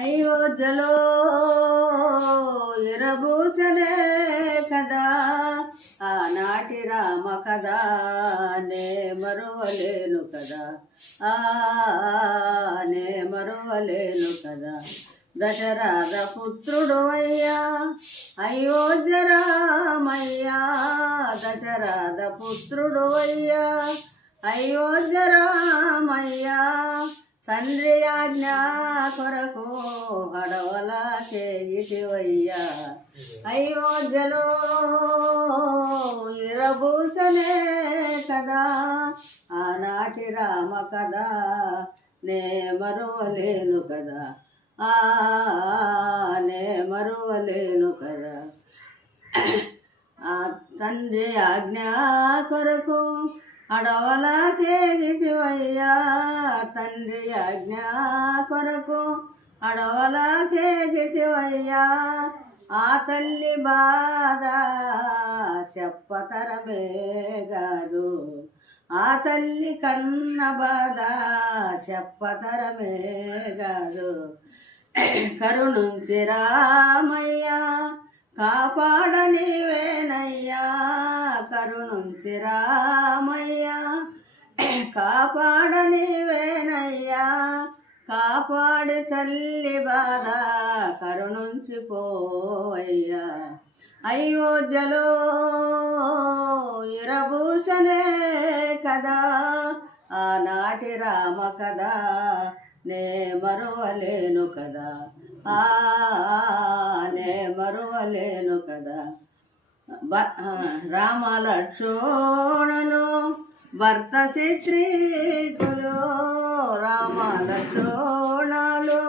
అయోధ్యలో ఎరబూసనే కదా ఆనాటి రామ కదా నే మరువలేను కదా నే మరువలేను కదా దశరథ పుత్రుడు అయ్యా అయోధ్య రామయ్యా దశరథ పుత్రుడు అయ్యా అయోధ్య రామయ్యా తండ్రి ఆజ్ఞ కొరకు అడవలకే ఇటివయ్యా అయోధ్యలో ఇరబూసనే కదా ఆనాటి రామ కదా నే మరువలేను కదా నే మరువలేను కదా ఆ తండ్రి ఆజ్ఞ కొరకు అడవలకే గిటివయ్యా తండ్రి ఆజ్ఞ కొరకు అడవలకే గిటివయ్యా ఆ తల్లి బాధ చెప్పతరమే కాదు ఆ తల్లి కన్న బాధ చెప్పతరమే కాదు కరుణుంచి రామయ్యా కాపాడ నీవేనయ్యా కరుణుంచి రామయ్యా కాపాడ నీవేనయ్యా కాపాడి తల్లి బాధ కరుణుంచి పోవయ్యా అయోధ్యలో ఇరబూసనే కదా ఆనాటి రామ కదా నే మరువలేను కదా నే మరువలేను కదా రామ లక్ష్మణులు భర్త శత్రుఘ్నులు రామ లక్ష్మణులు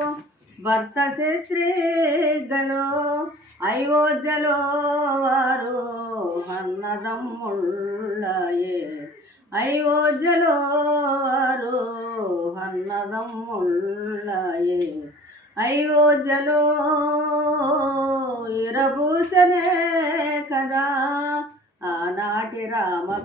భర్త శత్రుఘ్నులు అయోధ్యలో వారు అన్నదమ్ముళ్ళయే అయోధ్యలో వారు అన్నదమ్ముళ్ళయే అయోధ్యలో ఇరబూసనే కదా ఆనాటి రామ